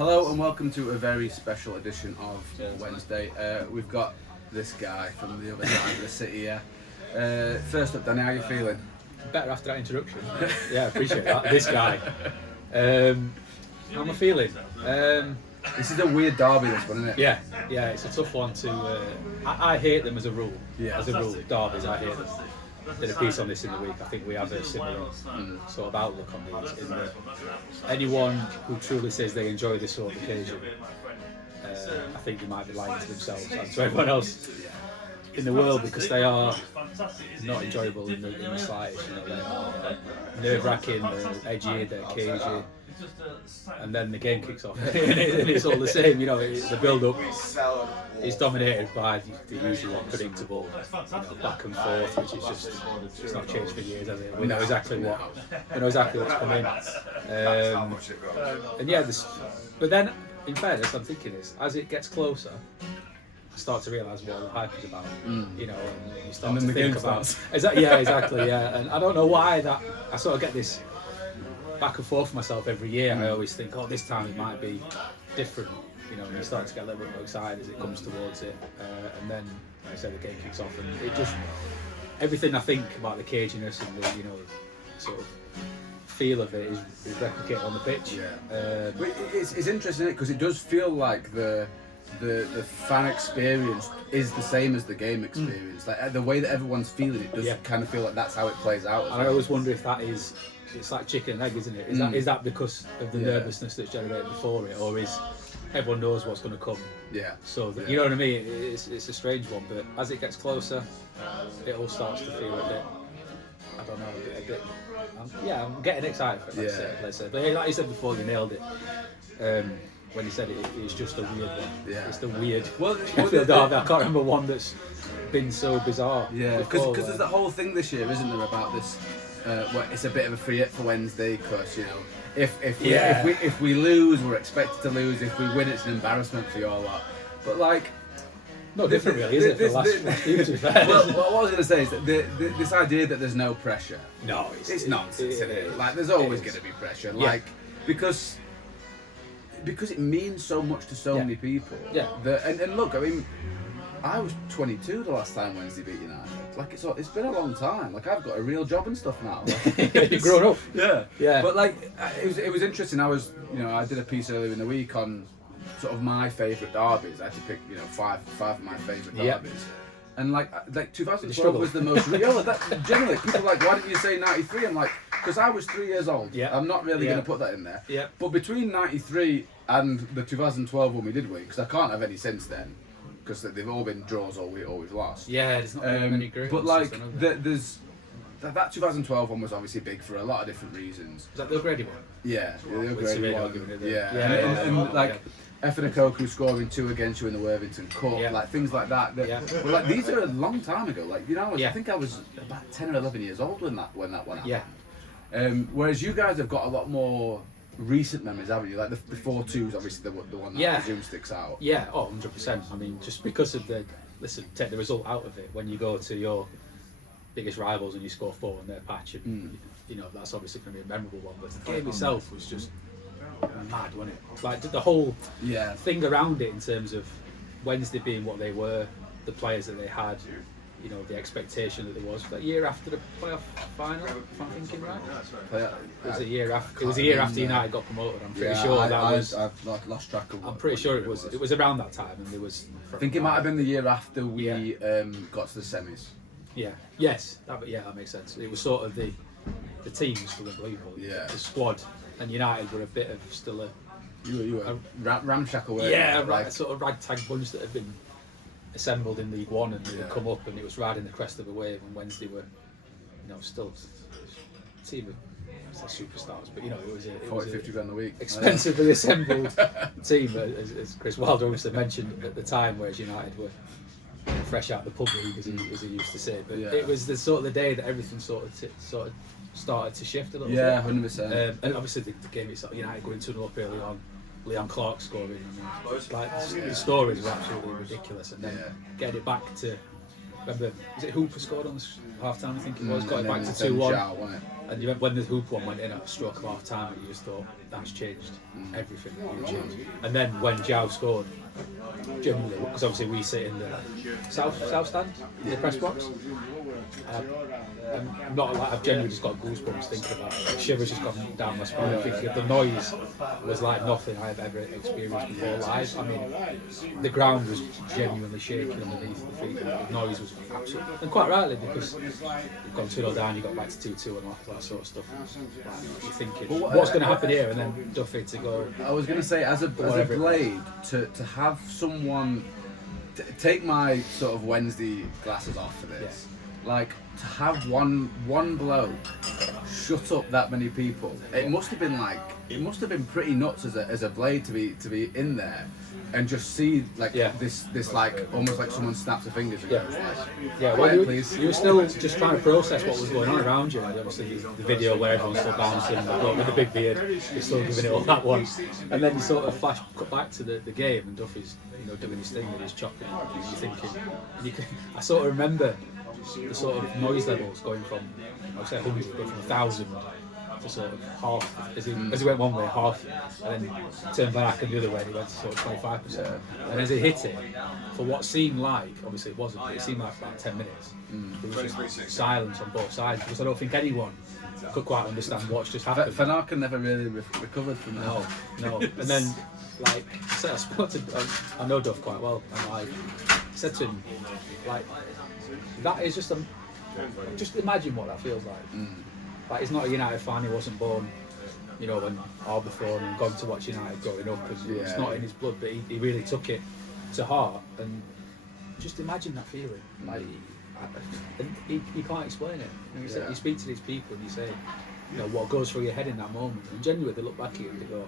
Hello and welcome to a very special edition of Wednesday. We've got this guy from the other side of the city here. First up, Danny, how are you feeling? Better after that introduction. Yeah, I appreciate that. This guy. How am I feeling? This is a weird derby, this one, isn't it? Yeah, it's a tough one to... I hate them as a rule. Yeah. As a rule, derbies, I hate them. Did a piece on this in the week. I think we have a similar sort of outlook on these. In that anyone who truly says they enjoy this sort of occasion, I think they might be lying to themselves and to everyone else in the world, because they are not enjoyable in the slightest. You know, they're nerve-wracking, they're edgy, they're cagey, and then the game kicks off, and it's all the same. You know, the build-up is dominated by the usual predictable, back and forth, which is just it's not changed for years, has it? We know exactly what's coming. And yeah, but then in fairness, I'm thinking this as it gets closer, I start to realise what all the hype is about. You know, and you start to think about exactly. And I don't know why that I sort of get this back and forth for myself every year. I always think, oh, this time it might be different. You know, and you start to get a little bit more excited as it comes towards it, and then, like I said, the game kicks off, and it just everything I think about the caginess and the sort of feel of it is replicated on the pitch. Yeah. But it's interesting, isn't it? Because it does feel like the fan experience is the same as the game experience. Like the way that everyone's feeling it does kind of feel like that's how it plays out. And I always wonder if that is. It's like chicken and egg, isn't it? Is that because of the nervousness that's generated before it, or is everyone knows what's going to come? Yeah. So you know what I mean? It's a strange one, but as it gets closer, it all starts to feel a bit. I don't know, a bit. I'm getting excited for it. Let's say. But like you said before, you nailed it. When you said it's just a weird one. Yeah. It's the weird. Well, I can't remember one that's been so bizarre. Yeah. Because there's that whole thing this year, isn't there, about this? It's a bit of a free hit for Wednesday, because if we lose, we're expected to lose. If we win, it's an embarrassment for your lot. But like, no different really, is it? For last year, to be fair. Well, what I was going to say is that this idea that there's no pressure. No, it's nonsense. Isn't it? Like, there's always going to be pressure. Like, because it means so much to so many people. Yeah. And look, I mean, I was 22 the last time Wednesday beat United. Like, it's been a long time. Like, I've got a real job and stuff now. Like, you've grown up. Yeah. But like, it was interesting. I did a piece earlier in the week on sort of my favourite derbies. I had to pick five of my favourite derbies. And like 2012 was the most real. Generally, people are like, why didn't you say 93? I'm like, because I was 3 years old. Yeah. I'm not really going to put that in there. Yeah. But between 93 and the 2012 one we did win, because I can't have any since then, because they've all been draws or we've lost. Yeah, there's not many great ones. But like, there's that 2012 one was obviously big for a lot of different reasons. Was that the upgraded one? Yeah, the upgraded one. And like Efenakoku scoring 2 against you in the Worthington Cup, like things like that. But like, these are a long time ago. Like, I think I was about 10 or 11 years old when that one happened. Yeah. Whereas you guys have got a lot more recent memories, haven't you? Like the 4-2's obviously the one that I presume sticks out. Yeah, 100%. I mean, just because of take the result out of it, when you go to your biggest rivals and you score 4 on their patch, and that's obviously going to be a memorable one. But the game itself was just mad, wasn't it? Like the whole thing around it, in terms of Wednesday being what they were, the players that they had, the expectation that there was. That year after the playoff final, if I'm thinking right. It was a year after. It was a year after United got promoted. I'm pretty sure I've lost track of. I'm pretty sure it was. It was around that time, and there was. I think it might have been the year after we got to the semis. Yeah. Yes. That makes sense. It was sort of the team was still unbelievable. Yeah. The squad and United were a bit of still a. You were ramshackle. Sort of ragtag bunch that had been assembled in League One, and they would come up, and it was riding the crest of a wave. And Wednesday were, still a team of superstars, but it was a 50 grand a week, expensively assembled team, as Chris Wilder obviously mentioned at the time, whereas United were fresh out the pub league, as he used to say. But it was the sort of the day that everything sort of started to shift a little bit. Yeah, 100%. And obviously the game itself, United going 2-0 up early on. Leon Clark scoring, the stories were absolutely ridiculous, and then getting it back to, remember, was it Hooper scored on the half time? I think it was, got it back to 2-1, And you remember when the hoop one went in at a stroke of half time, and you just thought, that's changed everything. And then when Zhao scored, genuinely, because obviously we sit in the south stand, in the press box. I'm not like, I've genuinely just got goosebumps thinking about it. Shivers just gone down my spine. Thinking the noise was like nothing I've ever experienced before live. I mean, the ground was genuinely shaking underneath the feet. The noise was absolute, and quite rightly, because you've gone 2-0 down, you got back to 2-2 and all that sort of stuff. You're thinking, what's going to happen here? And then Duffy to go. I was going to say, as a blade, to have someone take my sort of Wednesday glasses off for this. Like, to have one bloke shut up that many people, it must have been pretty nuts as a blade to be in there and just see like this like almost like someone snaps their fingers and goes like, well, please. You were still just trying to process what was going on around you. Like, obviously the video where everyone's still bouncing, the bloke with the big beard is still giving it all that one, and then you sort of cut back to the game and Duffy's doing his thing with his chopping. And you're thinking, I sort of remember the sort of noise levels going from, I would say 100, but from 1,000 to sort of half, as he went one way, half, and then turned back and the other way, and he went to sort of 25%. And as he hit it, for what seemed like, obviously it wasn't, but it seemed like about 10 minutes, there was just silence on both sides, because I don't think anyone could quite understand what's just happened. Fanarka never really recovered from that. No. And then, like, so I spoke to, I know Duff quite well, and I said to him, like, that is just imagine what that feels like. Like, he's not a United fan, he wasn't born, when Arbithorn and gone to watch United growing up, because it's not in his blood, but he really took it to heart, and just imagine that feeling. Like, and you can't explain it. You speak to these people and you say, what goes through your head in that moment, and genuinely they look back at you and they go,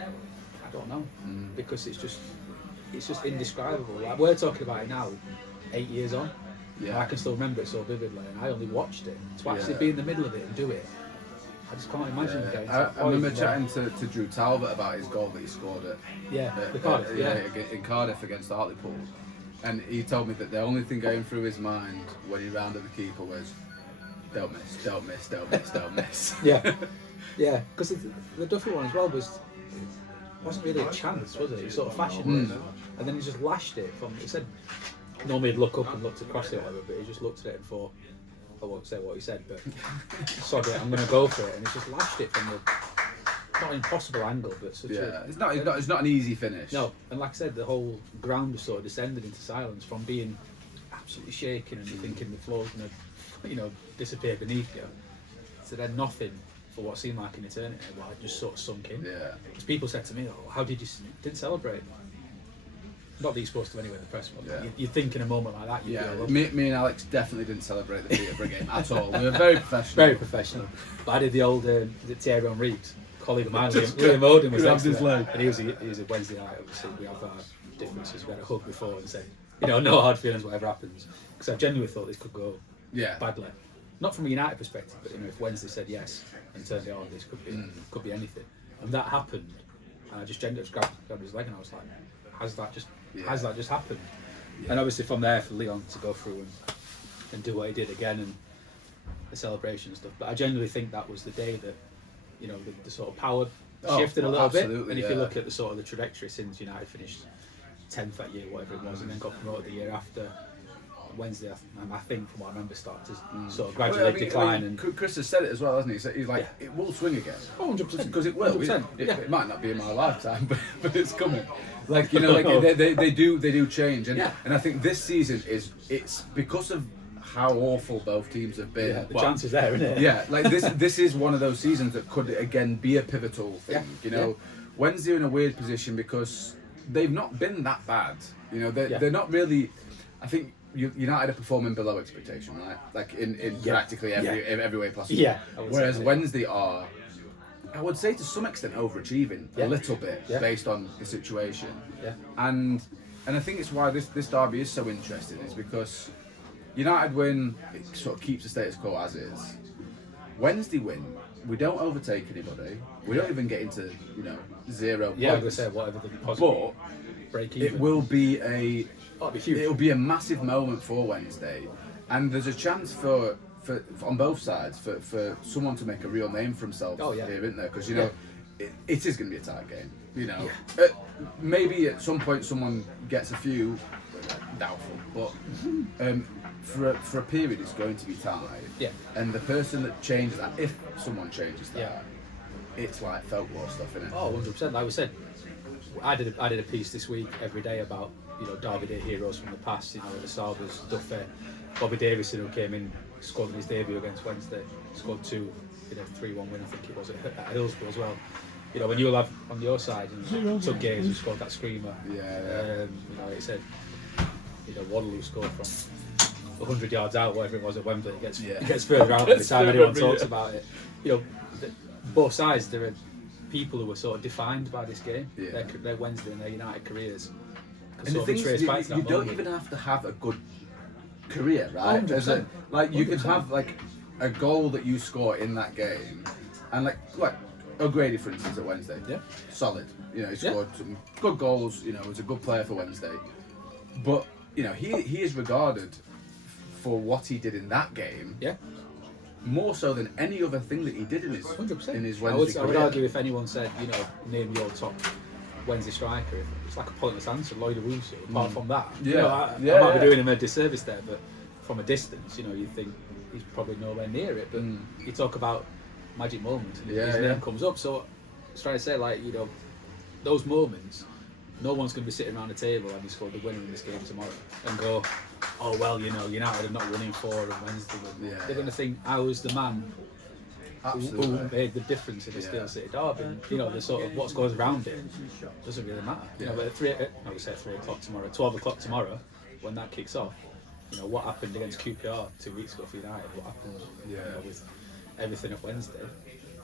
I don't know, because it's just indescribable. Like, we're talking about it now, 8 years on. I can still remember it so vividly, and I only watched it. To actually be in the middle of it and do it, I just can't imagine getting to that point. I remember chatting to Drew Talbot about his goal that he scored at Cardiff, in Cardiff against Hartlepool, and he told me that the only thing going through his mind when he rounded the keeper was, don't miss. Yeah, because the Duffy one as well wasn't really a chance, was it? He sort of fashioned it, and then he just lashed it from. He said normally he'd look up and looked across it or whatever, but he just looked at it and thought, I won't say what he said, but sod it, I'm going to go for it, and he just lashed it from not an impossible angle, but such a... It's not an easy finish. No, and like I said, the whole ground was sort of descended into silence from being absolutely shaking and thinking the floor's going to, disappear beneath you, to then nothing for what seemed like an eternity, but it just sort of sunk in. Because people said to me, how didn't celebrate? Not that you're supposed to anyway in the press box. You think in a moment like that, me and Alex definitely didn't celebrate the Peterborough game at all. We were very professional. Very professional. But I did the old Thierry Henry, colleague of mine, Liam Oden was next to me, and he was a Wednesday night. Obviously, we have our differences. We had a hug before and said, no hard feelings, whatever happens. Because I genuinely thought this could go badly. Not from a United perspective, but if Wednesday said yes and turned it on, this could be anything. And that happened, and I just grabbed his leg, and I was like, has that just happened? And obviously from there for Leon to go through and do what he did again, and the celebration and stuff. But I genuinely think that was the day that the sort of power shifted a little bit. And if you look at the sort of the trajectory since United finished 10th that year, whatever it was, and then got promoted the year after, Wednesday, I think from what I remember, started to sort of gradually decline. And Chris has said it as well, hasn't he? He's like, it will swing again. 100%. Because it will. It might not be in my lifetime, but it's coming. They do change, and I think this season it's because of how awful both teams have been. Yeah, the chance is there, isn't it? Yeah, like this is one of those seasons that could again be a pivotal thing. Wednesday are in a weird position because they've not been that bad. They're not really. I think United are performing below expectation, right? Like in practically every way possible. Yeah. Whereas Wednesday are, I would say to some extent, overachieving a little bit based on the situation. Yeah. And I think it's why this derby is so interesting, is because United win, it sort of keeps the status quo as is. Wednesday win, we don't overtake anybody. We don't even get into 0 points. Yeah, I was going to say whatever the possible break even. It will be huge. It'll be a massive moment for Wednesday, and there's a chance for for on both sides for someone to make a real name for himself here, isn't there? Because you know it is going to be a tight game. You know, maybe at some point someone gets a few, doubtful, but for a period it's going to be tight. Yeah. And the person that changes that, if someone changes that, it's like folklore stuff, isn't it? Oh, 100%. Like we said, I did a piece this week every day about, you know, Derby Day heroes from the past. You know, the Salvers, Duffy, Bobby Davison, who came in, scored in his debut against Wednesday, scored 2 in a 3-1 win, I think it was, at Hillsborough as well. You know, when you'll have on your side, and Tug Gaze who scored that screamer. You know, it said, you know, Waddle who scored from 100 yards out, whatever it was at Wembley, it gets further out every time anyone talks about it. You know, both sides, there are people who were sort of defined by this game, their Wednesday and their United careers. And the thing is, you don't even have to have a good career, right? Like you can have like a goal that you score in that game, and like O'Grady, for instance, at Wednesday, solid. You know, he scored some good goals. You know, was a good player for Wednesday, but you know, he is regarded for what he did in that game. More so than any other thing that he did in his 100%. In his Wednesday career. I would argue if anyone said, you know, name your top Wednesday striker, it's like a pointless answer, Lloyd Owusu. Apart from that, you know, I might be doing him a disservice there, but from a distance, you know, you think he's probably nowhere near it. But you talk about magic moments, and his name comes up. So I was trying to say, like, you know, those moments, no one's going to be sitting around the table and he scored the winner in this game tomorrow and go, oh well, you know, United are not winning 4 on Wednesday. They're going to think I was the man who made the difference in the Steel City derby. And, you know, the sort of what goes around it doesn't really matter. You know, but at 3 o'clock tomorrow, 12 o'clock tomorrow, when that kicks off, you know, what happened against QPR 2 weeks ago for United, what happened you know, with everything at Wednesday.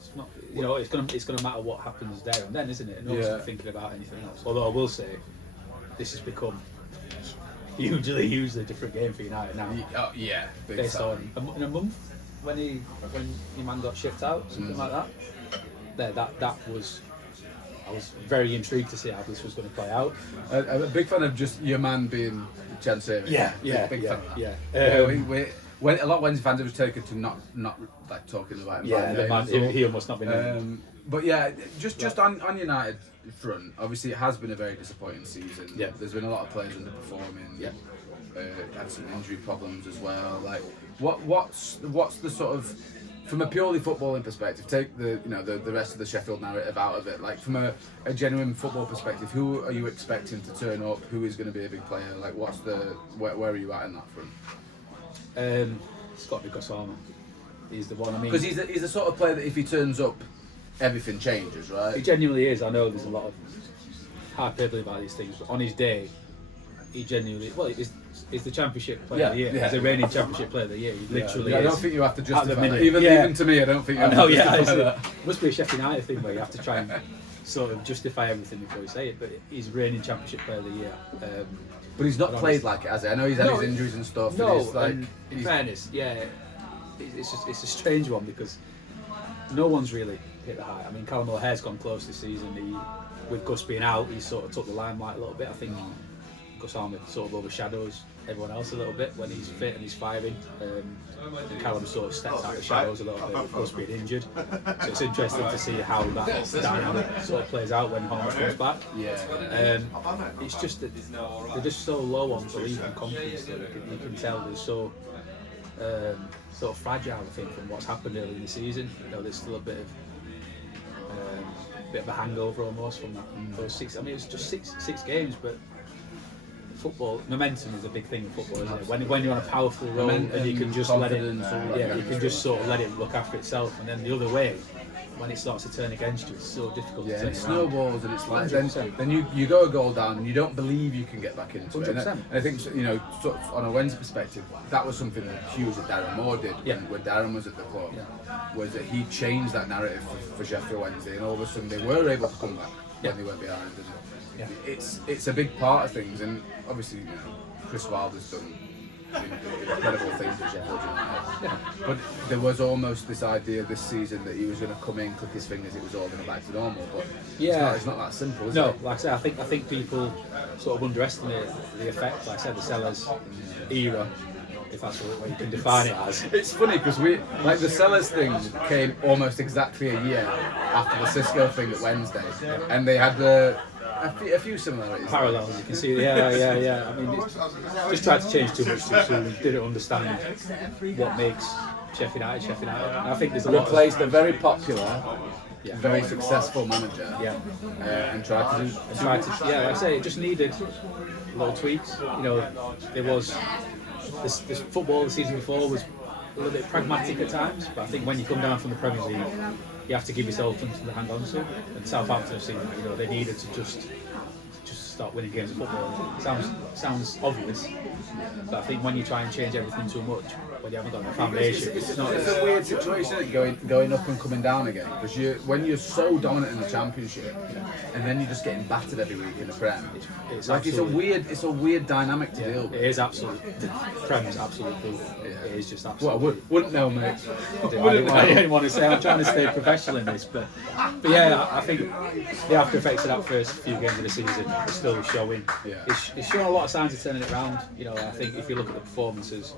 It's not, you know, it's gonna matter what happens there and then, isn't it? And no one's thinking about anything else. Although I will say, this has become hugely different game for United now. Based on in a month when your man got shipped out, something like that. That was. I was very intrigued to see how this was going to play out. I'm a big fan of just your man being Chan Siri. Big fan. When a lot of Wednesday fans have taken to not like talking about him. The man, he must not be known. But yeah, just on United front, obviously it has been a very disappointing season. There's been a lot of players underperforming. Had some injury problems as well. Like, what's the sort of, from a purely footballing perspective, take the rest of the Sheffield narrative out of it. Like, from a genuine football perspective, who are you expecting to turn up? Who is going to be a big player? Like, where are you at in that front? It's got to be Gosama. He's the one. I mean, because he's the sort of player that if he turns up, everything changes, right? He genuinely is. I know there's a lot of hyperbole about these things, but on his day, he genuinely is the Championship Player of the Year. He's a reigning Championship Player of the Year. He literally. I don't think you have to justify that. Even to me, I don't think you have to justify that. It must be a Sheffield United thing where you have to try and sort of justify everything before you say it. But he's reigning Championship Player of the Year. But he's not played like it, has he? I know he's had his injuries and stuff. No, and in fairness, it's a strange one because no one's really hit the height. I mean, Callum O'Hare's gone close this season. With Gus being out, he sort of took the limelight a little bit. I think Gus Armour sort of overshadows everyone else a little bit when he's fit and he's firing. And Callum sort of steps out of the shadows a little bit with Gus being injured. So it's interesting to see how that dynamic sort of plays out when Holmes comes back. It's just that they're just so low on belief and confidence that you can tell they're so sort of fragile, I think, from what's happened early in the season. You know, there's still a bit of a hangover almost from those 6. I mean, it's just six games, but football momentum is a big thing in football, isn't it? When you're on a powerful roll and you can just let it, you can just sort of let it look after itself, and then the other way, when it starts to turn against you, it's so difficult to turn it snowballs, and it's like then you go a goal down and you don't believe you can get back into 100%. It. And I think, you know, sort of on a Wednesday perspective, that was something that Hughes and Darren Moore did when Darren was at the club, was that he changed that narrative for Sheffield Wednesday, and all of a sudden they were able to come back when they went behind. And it's a big part of things, and obviously, you know, Chris Wilder's done incredible things at Sheffield United. But there was almost this idea this season that he was going to come in, click his fingers, it was all going to back to normal. But it's not that simple, is it? No, like I said, I think people sort of underestimate the effect. Like I said, the Sellers era if that's what you can define it as. It's funny because the Sellers thing came almost exactly a year after the Cisco thing at Wednesday, and they had a few similarities. Parallels, you can see. Yeah. I mean, just tried to change too much too soon. Didn't understand what makes Sheffield United. And I think there's a lot. Replaced a very popular, very successful manager. And tried to do. Like I say, it just needed little tweaks. You know, there was this football the season before was a little bit pragmatic at times, but I think when you come down from the Premier League, you have to give yourself something to hang on to. And Southampton have seen that, you know, they needed to just start winning games of football. It sounds obvious, but I think when you try and change everything too much, when you haven't got the foundation, it's a weird situation going up and coming down again, because when you're so dominant in the Championship, and then you're just getting battered every week in the Prem. It's a weird dynamic to deal with. It is absolutely. The Prem is absolutely cool. It is just absolutely. Well, wouldn't know, mate. I didn't want to say. I'm trying to stay professional in this, but yeah, I think the after effects of that first few games of the season are still showing. It's showing a lot of signs of turning it around. You know, I think if you look at the performances,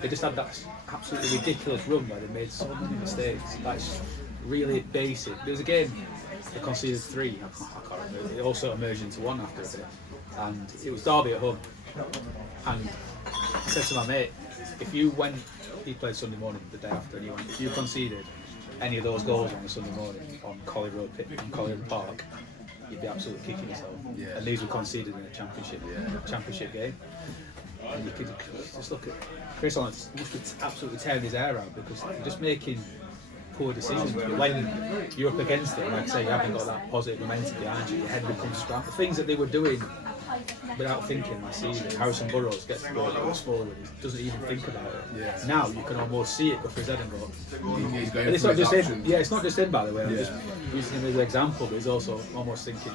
they just had that absolutely ridiculous run where they made so many mistakes. That's really basic. There was a game they conceded 3. I can't remember. It also emerged into 1 after a bit, and it was Derby at home. And I said to my mate, he played Sunday morning the day after, and he went, if you conceded any of those goals on a Sunday morning on Collie Road Park, you'd be absolutely kicking yourself. And these were conceded in a championship game. And you could just look at Chris on it, must be absolutely tearing his hair out, because you're just making poor decisions. But when you're up against it, like I say, you haven't got that positive momentum behind you, your head becomes scrambled. The things that they were doing without thinking last season, Harrison Burrows gets the ball, goes forward, he doesn't even think about it. Now you can almost see it go through his head and go. He's going And it's for not his just him. options. Yeah, it's not just him, by the way. I'm just using him as an example, but he's also almost thinking,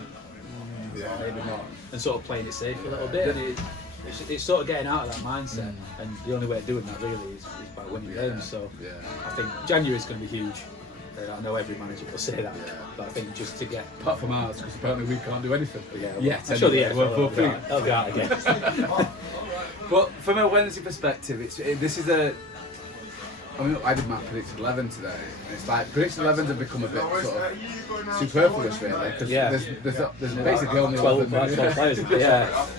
maybe not, and sort of playing it safe a little bit. And it's sort of getting out of that mindset, and the only way of doing that really is by winning games. So I think January is going to be huge. I know every manager will say that, but I think just to get... Apart from ours, because apparently we can't do anything. I'm sure they'll be out again. But from a Wednesday perspective, this is I mean, I did my predicted 11 today. And it's like predicted 11s have become a bit sort of superfluous, really, because there's basically only 12 players.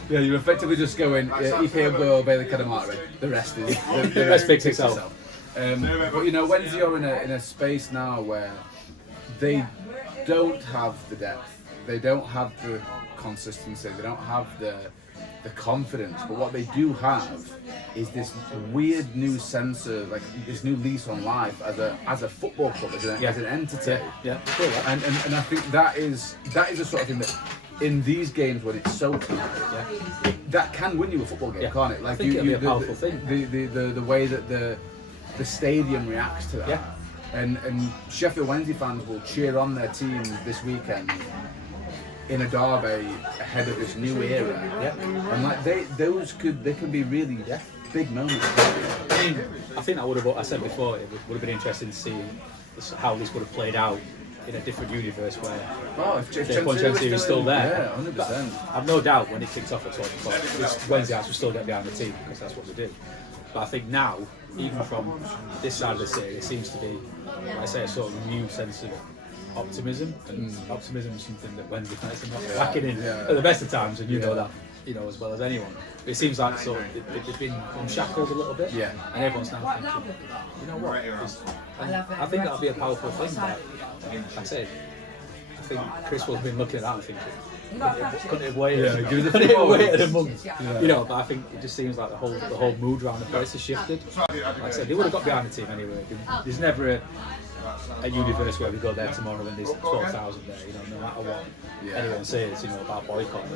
You're effectively just going, EK will obey the Kadamari. The rest is the rest picks itself. But you know, Wednesday are in a space now where they don't have the depth, they don't have the consistency, they don't have the confidence, but what they do have is this weird new sense of, like, this new lease on life as a football club, as an entity. And I think that is the sort of thing that in these games when it's so tight, that can win you a football game, can't it? Like, I think it'll be a powerful thing. The way that the stadium reacts to that. And Sheffield Wednesday fans will cheer on their team this weekend in a derby ahead of this new era. And like they can be really big moments. I think that would have, I said before, it would have been interesting to see how this would have played out in a different universe where if is still there. 100%. I've no doubt when it kicks off at 12 o'clock, this Wednesday nights will still get behind the team, because that's what we do. But I think now, even from this side of the city, there seems to be, like I say, a sort of new sense of optimism, and optimism is something that Wednesday nights are not lacking in at the best of times, and you know that, you know, as well as anyone. But it seems like sort of they've been unshackled a little bit, and everyone's now thinking, you know what? I think that'll be a powerful thing. Like I said, I think Chris will have been looking at that and thinking, couldn't have waited. Couldn't have waited a month. You know, but I think it just seems like the whole mood around the place has shifted. Like I said, they would have got behind the team anyway. There's never a universe where we go there tomorrow and there's 12,000 there, you know, no matter what anyone says, you know, about boycotting.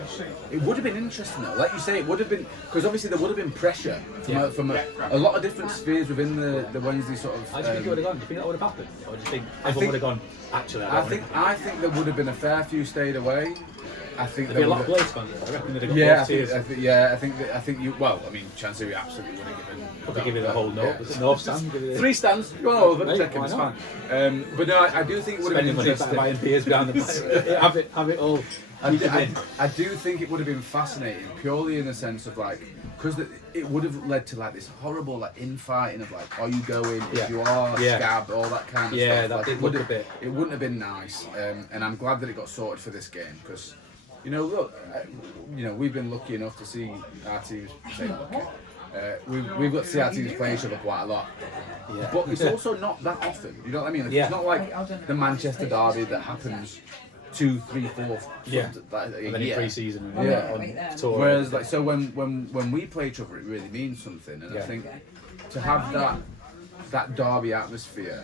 It would have been interesting though, like you say, it would have been, because obviously there would have been pressure from a lot of different spheres within the Wednesday sort of... How do you think it would have gone? Do you think that would have happened? Or do you think everyone would have gone, actually, I think there would have been a fair few stayed away. I think there'd be a lot of Blades fans. I reckon they'd have got I think you. Well, I mean, Chancery absolutely would have given. Probably give it a whole note. Was it North stand? 3 stands. Go on over and check it. It's fine. But no, I do think it would have been interesting. Buying beers behind the have it all. I do think it would have been fascinating, purely in the sense of like, because it would have led to like this horrible like infighting of like, are you going? If you are, scab, all that kind of stuff. Yeah, that like, did look a bit. It wouldn't have been nice, and I'm glad that it got sorted for this game because, look, we've been lucky enough to see our teams. We've got to see our teams play each other quite a lot. Yeah. But it's also not that often. You know what I mean? Like, it's not like the Manchester derby that happens 2, 3, 4 and then in pre-season on tour. Whereas like when we play each other, it really means something, and I think to have that derby atmosphere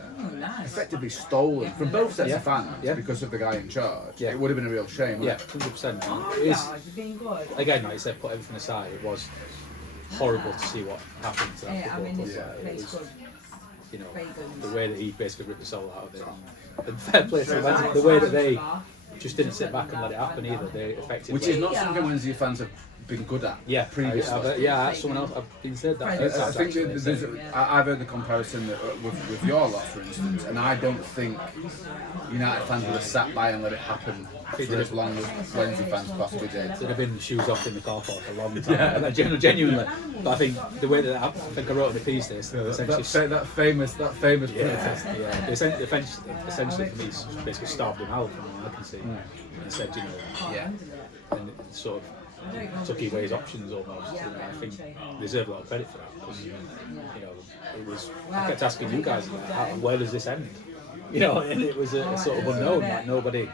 effectively stolen from both sets of fans because of the guy in charge, it would have been a real shame. 100%. Again, like you said, put everything aside, it was horrible to see what happened to that football club. It was, the way that he basically ripped the soul out of it. And fair play to Wednesday, the way that they just didn't sit back and let it happen either. They effectively, which is not something Wednesday fans have been good at. Previously. Someone else. I've been said that. I think I've heard the comparison with your lot, for instance, and I don't think United fans would have sat by and let it happen for as long as Wednesday fans possibly did. There'd have been shoes off in the car park for a long time. Genuinely. But I think the way that I think I wrote in the piece this, that famous protest. Essentially for me, basically starved him out from what I can see, and said, and it sort of took away his options almost. I think they deserve a lot of credit for that because it was. I kept asking you guys, where does this end? And it was a sort of unknown. Like nobody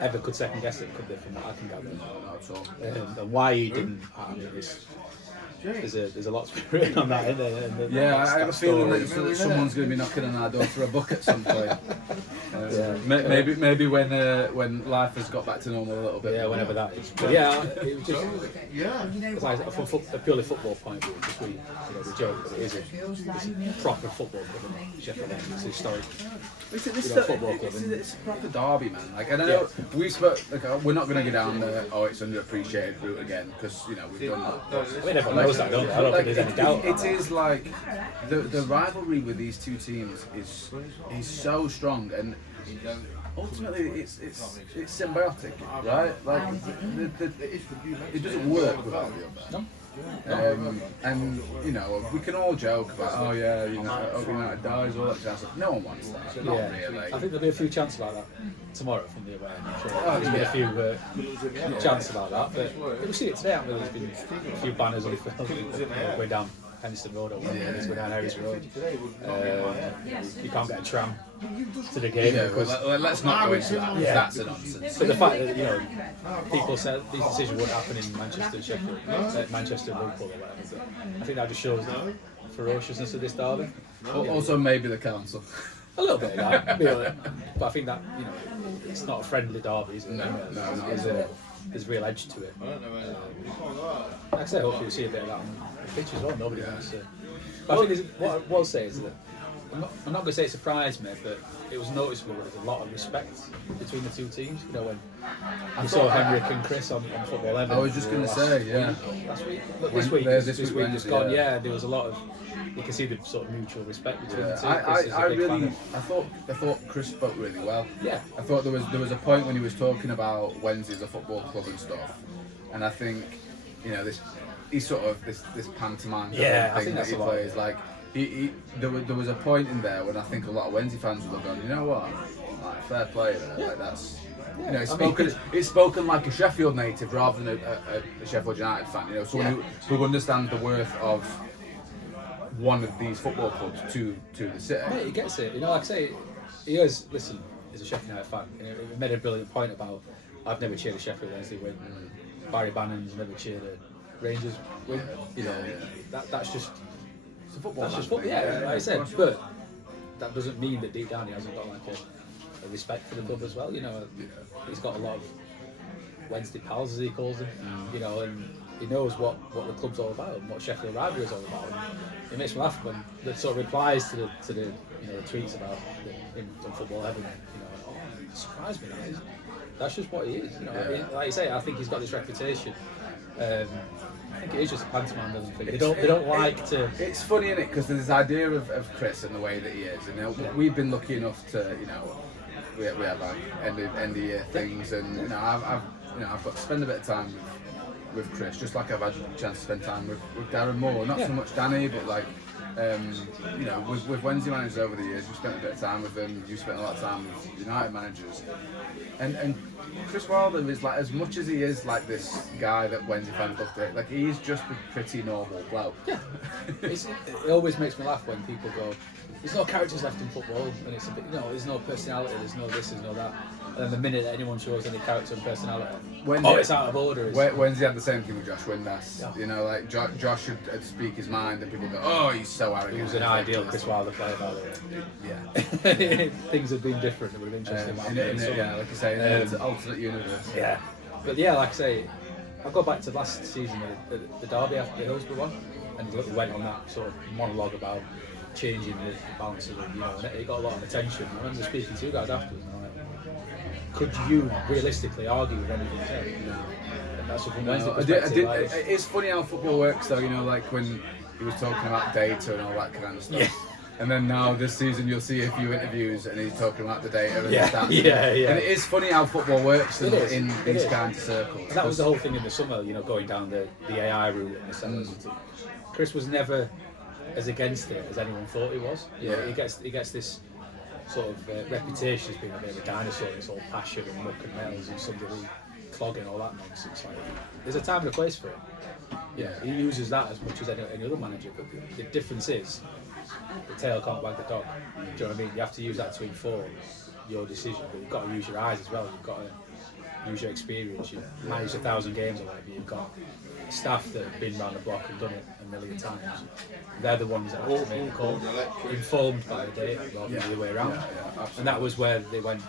ever could second guess it, could they? From what I can gather, and why he didn't. I mean, there's a lot to be written on that, isn't there? I have a feeling that someone's going to be knocking on our door for a book at some point. Maybe when life has got back to normal a little bit. Yeah, whenever that is. But it was just like from a purely football point of view. We joke, but it is a proper football club in Sheffield Wednesday. It's historic. Football club. It's a proper derby, man. Like I don't know, we spoke. We're not going to go down the it's underappreciated route again because we've done that. I mean, everyone knows that, don't they? I don't think there's any doubt. It is like the rivalry with these two teams is so strong, and ultimately it's symbiotic, right? Like it doesn't work without the other. And we can all joke about United dies, all that kind of stuff. No one wants that. Not really. I think there'll be a few chances about that tomorrow from the away. I'm sure there's been a few chances about that, but we'll see it today. There's been a few banners on the field going down Henderson Road or whatever, it's going down Harry's Road. You can't get a tram to the game. Let's not go into that. That's a nonsense. But the fact that people said these decisions wouldn't happen in Manchester, Sheffield, Manchester, Liverpool, or whatever. I think that just shows the ferociousness of this derby. Also, maybe the council. A little bit of that, but I think that it's not a friendly derby, is it? No. There's real edge to it. Like I say, hopefully we'll see a bit of that on the pitch as well. Nobody wants to. But I think what I will say is that I'm not going to say it surprised me, but it was noticeable that there's a lot of respect between the two teams. When we saw Henrik and Chris on Football Evan. I was just going to say, last week. Look, this week just gone. Yeah, there was a lot of. You can see the sort of mutual respect between the two. I thought Chris spoke really well. Yeah. I thought there was a point when he was talking about Wednesday as a football club and stuff, and I think he's sort of this pantomime thing that he plays. Like there was a point in there when I think a lot of Wednesday fans would have gone, you know what, like, fair play there. Like that's. It's spoken like a Sheffield native rather than a Sheffield United fan. Someone who understands the worth of one of these football clubs to the city. Yeah, he gets it. Like I say, he's a Sheffield United fan. He made a brilliant point about I've never cheered a Sheffield Wednesday win. Barry Bannon's never cheered a Rangers win. That's just it's a football. That's just football. Yeah, like I said, but that doesn't mean that deep down he hasn't got like a respect for the club as well. He's got a lot of Wednesday pals, as he calls them. And he knows what the club's all about and what Sheffield rivalry is all about. And it makes me laugh when the sort of replies to the tweets about him on Football Evan. It surprised me. That's just what he is. Like you say, I think he's got this reputation. I think it is just a pantomime, doesn't think. They don't like to. It's funny, isn't it? Because there's this idea of Chris and the way that he is. We've been lucky enough to we have like end of year things, and I've got to spend a bit of time with Chris, just like I've had a chance to spend time with Darren Moore. Not so much Danny, but like, you know, with Wednesday managers over the years, we've spent a bit of time with them. You've spent a lot of time with United managers, and Chris Wilder is like, as much as he is like this guy that Wednesday fans love to hate, like he's just a pretty normal bloke. Yeah, it always makes me laugh when people go, "There's no characters left in football," and it's a bit, no, there's no personality, there's no this, there's no that. And the minute that anyone shows any character and personality, it's out of order. Wednesday had the same thing with Josh Windass. Yeah. You know, like Josh should speak his mind, and people go, "Oh, he's so arrogant." He was an ideal Chris Wilder player, by the way. Yeah. Things have been different. It would have been interesting. Yeah, like you say, it's an alternate universe. Yeah. But yeah, like I say, I go back to last season, the derby after the Hillsborough one, and we went on that sort of monologue about changing the balance of the, you know, and it got a lot of attention. I remember speaking to you guys afterwards, and I'm like, could you realistically argue with anything said? And that's from Wednesday perspective. It's funny how football works, though. You know, like when he was talking about data and all that kind of stuff. Yeah. And then now this season you'll see a few interviews and he's talking about the data and the stats. Yeah. And it is funny how football works in these kinds of circles. And that was the whole thing in the summer, you know, going down the AI route and the sellers. Chris was never as against it as anyone thought he was. You know, he gets this sort of reputation as being a bit of a dinosaur, this all passion and muck and metals and somebody clogging all that nonsense. Like, there's a time and a place for it. Yeah, he uses that as much as any other manager, but the difference is the tail can't wag the dog. Do you know what I mean? You have to use that to inform your decision, but you've got to use your eyes as well. You've got to use your experience. You've managed 1,000 games or whatever. You've got staff that have been around the block and done it a million times. They're the ones that have to make the call, informed by the data rather than the other way around. And that was where they went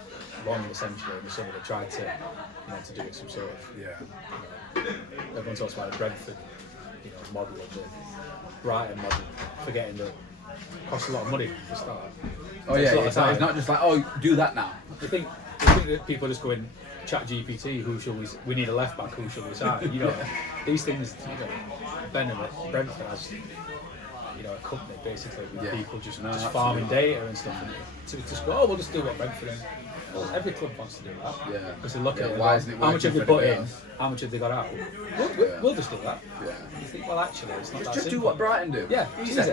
wrong essentially in the summer. They tried to, you know, to do it some sort of. You know, everyone talks about the Brentford, you know, model of the Brighton model, forgetting that it costs a lot of money to start. Oh yeah, it's not just like, oh, do that now. I think that people are just going, chat GPT, we need a left back, who shall we sign? You know, these things, you know, Brentford has, you know, a company basically with people just farming data and stuff, and to just go, oh, we'll just do what Brentford and well, every club wants to do that. Yeah. Because they look at it, why isn't it how much have they put in, else? how much have they got out? We'll just do that. Yeah. You think, well, actually, it's not that just simple. do what Brighton do. Yeah, Just go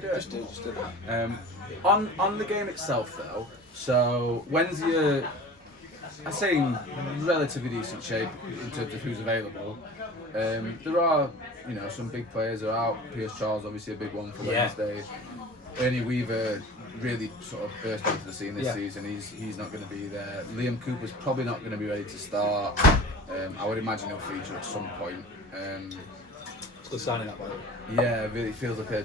do it. Just do that. On the game itself, though, so Wednesday, I say in relatively decent shape in terms of who's available. There are, you know, some big players are out. Pierce Charles, obviously a big one for Wednesday. Ernie Weaver really sort of burst onto the scene this season. He's not going to be there. Liam Cooper's probably not going to be ready to start. I would imagine he'll feature at some point. Still signing that, by the way. Yeah, it really feels like a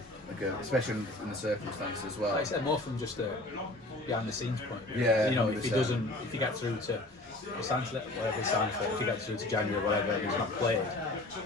especially in the circumstances as well. Like I said, more from just a behind the scenes point. Yeah, you know, if you get through to whatever he signed for, if you get through to January or whatever, and he's not played,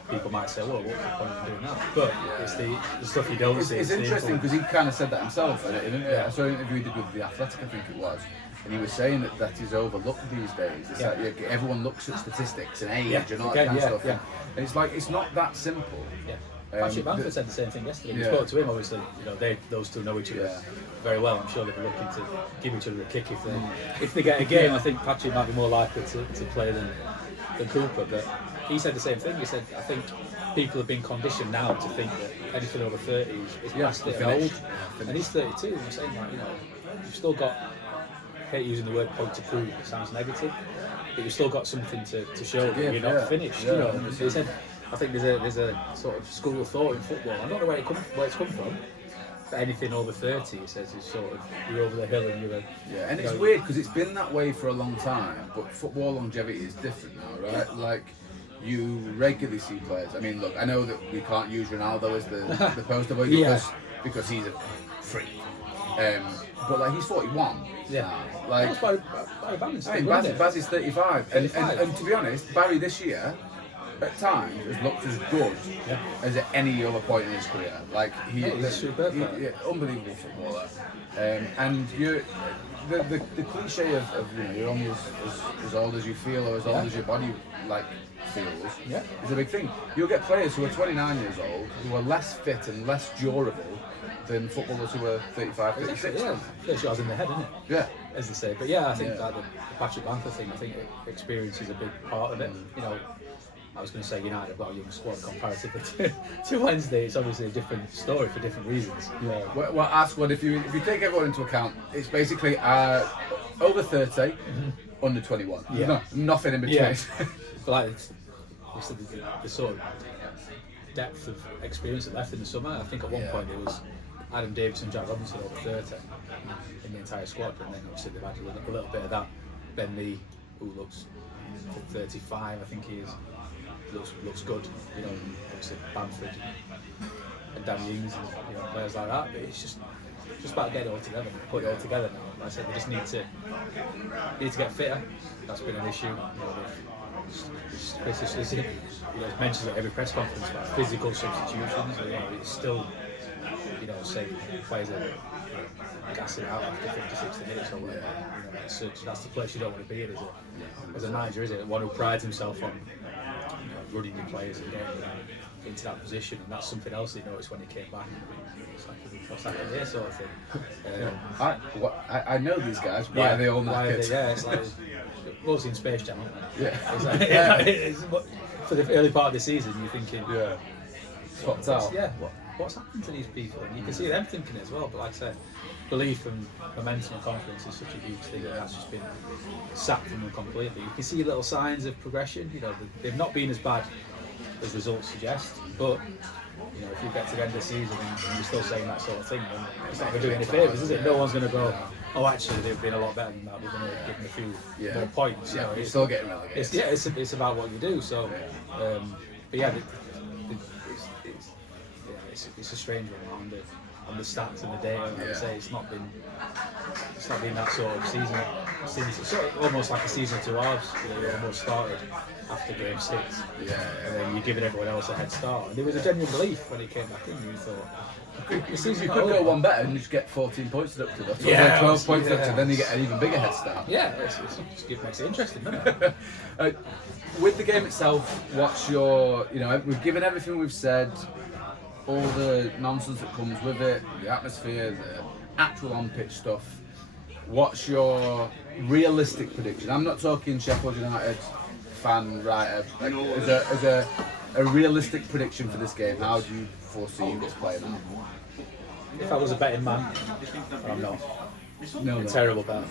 people might say, well, what's the point of doing that? But it's the stuff you don't see. It's interesting because he kind of said that himself. I saw an interview he did with The Athletic, I think it was, and he was saying that is overlooked these days. It's like everyone looks at statistics and age and all that kind of stuff. Yeah. And it's like, it's not that simple. Yeah. Patrick Bamford said the same thing yesterday. We spoke to him, obviously, you know, those two know each other very well. I'm sure they'll be looking to give each other a kick if they get a game. I think Patrick might be more likely to play than Cooper, but he said the same thing. He said, I think people have been conditioned now to think that anything over 30 is past it and old. And he's 32, and I'm saying, like, you know, you've still got, I hate using the word point to prove, it sounds negative, but you've still got something to show that you're not finished. You know, he said, I think there's a sort of school of thought in football. I don't know where it's come from. But anything over 30, he says, is sort of you're over the hill and you're. And it's weird because it's been that way for a long time. But football longevity is different now, right? Like you regularly see players. I mean, look, I know that we can't use Ronaldo as the poster boy because he's a freak. But like he's 41. Yeah. Like Baz is 35. And to be honest, Barry this year, at times, has looked as good as at any other point in his career. Like he's unbelievable footballer. And the cliche of you know, you're only as old as you feel or as old as your body like feels is a big thing. You'll get players who are 29 years old who are less fit and less durable than footballers who are 35, 36. Yeah, it's yours in the head, isn't it? Yeah. As they say. But yeah, I think that the Patrick Bamford thing, I think experience is a big part of it. You know, I was going to say United have got a young squad comparatively to Wednesday. It's obviously a different story for different reasons. Yeah. Well, our squad, if you take everyone into account, it's basically over 30, under 21. Yeah. No, nothing in between. Yeah. But like the sort of depth of experience that left in the summer. I think at one point it was Adam Davidson, Jack Robinson over 30 in the entire squad, and then obviously they've had a little bit of that. Ben Lee, who looks 35, I think he is. Looks good, you know, obviously Bamford and Danny Ings and players like that, but it's just about getting it all together, put it all together now. Like I said, they just need to get fitter. That's been an issue. It's mentioned at every press conference about physical substitutions. It's still, say players are gassing out after 50, 60 minutes or whatever. That's the place you don't want to be in, is it? As a manager, is it? One who prides himself on running the players and getting them into that position, and that's something else he noticed when he came back. It's like, what's happening here, sort of thing. I know these guys. Why are they all knackered? It's like mostly in Space Jam, aren't they? Yeah. It's like, for the early part of the season, you're thinking, Popped out. What's happened to these people? And you can see them thinking as well. But like I said, belief and momentum and confidence is such a huge thing, and that's just been sapped from them completely. You can see little signs of progression. They've not been as bad as results suggest, but if you get to the end of the season and you're still saying that sort of thing, then it's not going to do any favours, is it? No one's going to go, oh, actually they've been a lot better than that, we're going to give them a few more points. You're still getting relegated. It's about what you do. So, but yeah, it's a strange one on the stats and the data. Like I say, it's not been that sort of season. It's sort of almost like a season of two halves. You almost started after game 6, and then you're giving everyone else a head start. And there was a genuine belief when he came back in. You thought you could go one better and just get 14 points deducted, or 12 points deducted, then you get an even bigger head start. Yeah, it just makes it interesting, doesn't it? With the game itself, what's your? We've given everything we've said. All the nonsense that comes with it, the atmosphere, the actual on-pitch stuff. What's your realistic prediction? I'm not talking Sheffield United fan writer. Like, as a realistic prediction for this game, how do you foresee this playing out? If I was a betting man, I'm not. No. A terrible bet.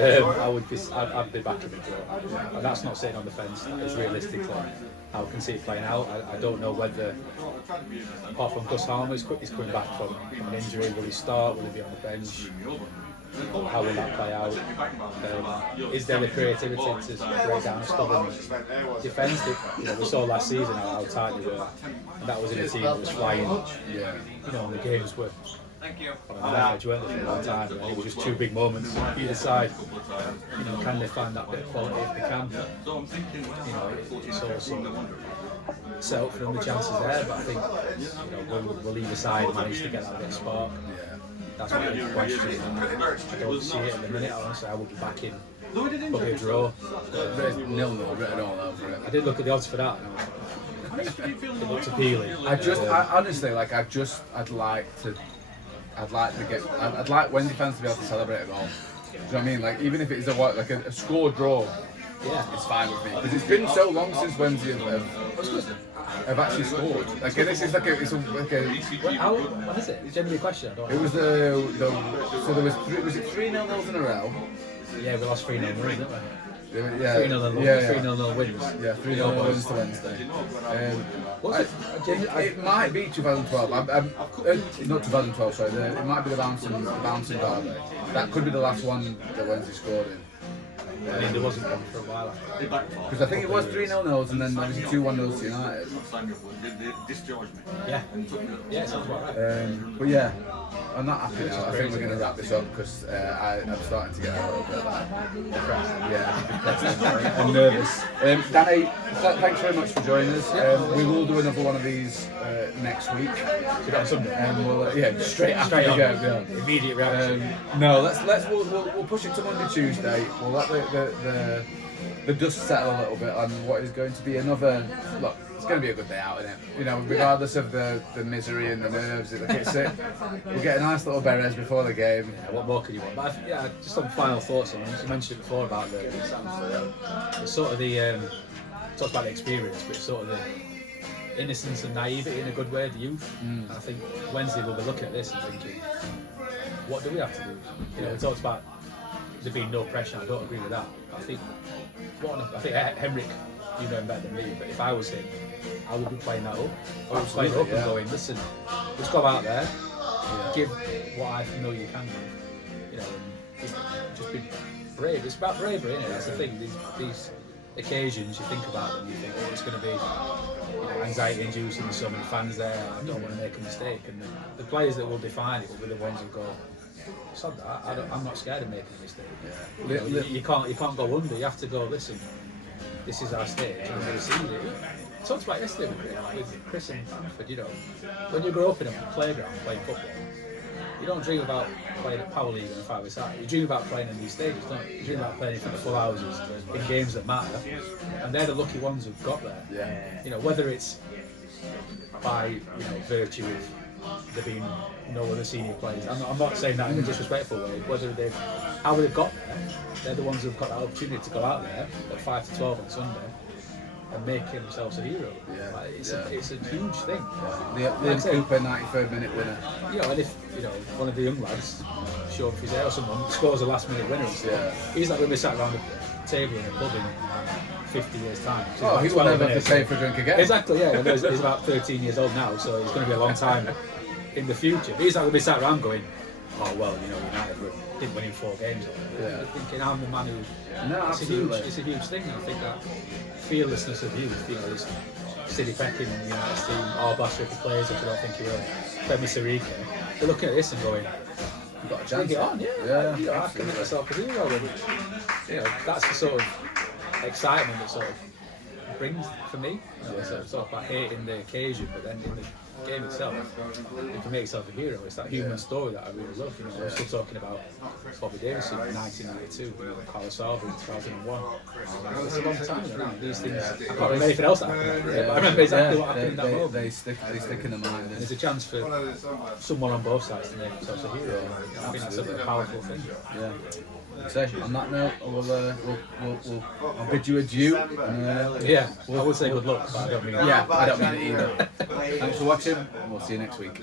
I'd be backing the draw. And that's not sitting on the fence. That is realistically how I can see it playing out. I don't know whether, apart from Gus Harmer's coming back from an injury, will he start? Will he be on the bench? How will that play out? Is there the creativity to break down a stubborn defence? We saw last season how tight they were, and that was in a team that was flying. And the games were on the edge, weren't they, for a long time? And it was just two big moments either side. Can they find that bit of quality if they can? It's also set up for them the chances there, but I think will either side manage to get that bit of spark? That's my big question. I don't see it in the minute. Honestly, I will be back in probably a draw. 0-0 written all over it. I did look at the odds for that. It looks appealing. I honestly, I'd like Wednesday fans to be able to celebrate a goal. Do you know what I mean? Like, even if it's a score draw, it's fine with me. Because it's been so long since Wednesday have actually scored. Like, this is when is it? Genuine question. It was so there was 3 0-0s in a row. Yeah, we lost 3-0 wins, didn't we? 3-0 wins. Yeah, 3-0 wins to Wednesday. It might be 2012. Not 2012. Sorry. It might be the bouncing derby. That could be the last one that Wednesday scored in. I mean, there wasn't one for a while. Because I think it was 3-0 and then obviously 2-1 to United. Yeah, sounds about right. But yeah, I'm not happy now. I think we're going to wrap this up because I'm starting to get a little bit depressed. Yeah, I'm nervous. Danny, thanks very much for joining us. We will do another one of these next week. And we'll straight after we go. Immediate reaction. No, we'll push it to Monday, Tuesday. We'll let the dust settle a little bit on what is going to be another. Look, it's going to be a good day out, isn't it? Regardless of the misery and the nerves, we'll get a nice little berets before the game. Yeah, what more could you want? But just some final thoughts on it. You mentioned it before about the sort of the talks about the experience, but it's sort of the innocence and naivety in a good way, the youth. And I think Wednesday will be looking at this and thinking, what do we have to do? You know, it talks about there being no pressure. I don't agree with that. I think Henrik, you know him better than me, but if I was him, I would be playing that up. I would be playing it up and going, listen, let's go out there, give what I know you can do, you know, and just be brave. It's about bravery, isn't it? That's the thing. These occasions, you think about them, you think, oh, it's going to be, you know, anxiety-inducing. There's so many fans there. I don't want to make a mistake. And the players that will define it will be the ones who go, sod that. I'm not scared of making a mistake. Yeah. You can't go under. You have to go. Listen, this is our stage. We're going to see it. I talked about yesterday with Chris and Bamford. You know, when you grow up in a playground playing football, you don't dream about playing at Power League on a five-a-side. You dream about playing in these stages, don't you? You dream about playing in front of full houses in games that matter, and they're the lucky ones who've got there. Yeah. You know, whether it's by virtue of there being no other senior players. I'm not saying that in a disrespectful way. Whether how they've got there, they're the ones who've got that opportunity to go out there at 5 to 12 on Sunday and make themselves a hero. Yeah. Like, it's a huge thing. Yeah. The Cooper 93rd minute winner. You know, and if one of the young lads, Sean Fizet or someone, scores a last minute winner and stuff, he's not going to be sat around the table in a pub in 50 years' time. So he will never have to pay for a drink again. Exactly, yeah. And he's about 13 years old now, so he's going to be a long time in the future. But he's not going to be sat around going, oh well, United didn't win in 4 games. Yeah. Thinking I'm the man who. No, absolutely. It's a huge thing. And I think that fearlessness of youth, this City Pecking in the United team, all Bashir players, which I don't think he will, Femi Sirika, they're looking at this and going, you've got a chance. Bring it on, yeah. I can make myself a hero. And, that's the sort of excitement that sort of brings for me. It's sort of about hating the occasion, but then in the game itself, you can make yourself a hero. It's that human story that I really love. I'm still talking about Bobby Davison in 1992, Carlos Salva in 2001. It's a long time now. These things, I can't remember anything else that happened. But I remember exactly what happened in that moment. They stick in the mind. And there's a chance for someone on both sides to make themselves a hero. I think that's a powerful thing. Yeah. So on that note, I'll bid you adieu. And, I would say good luck, but I don't mean it. Yeah, I don't mean it either. Thanks for watching. We'll see you next week.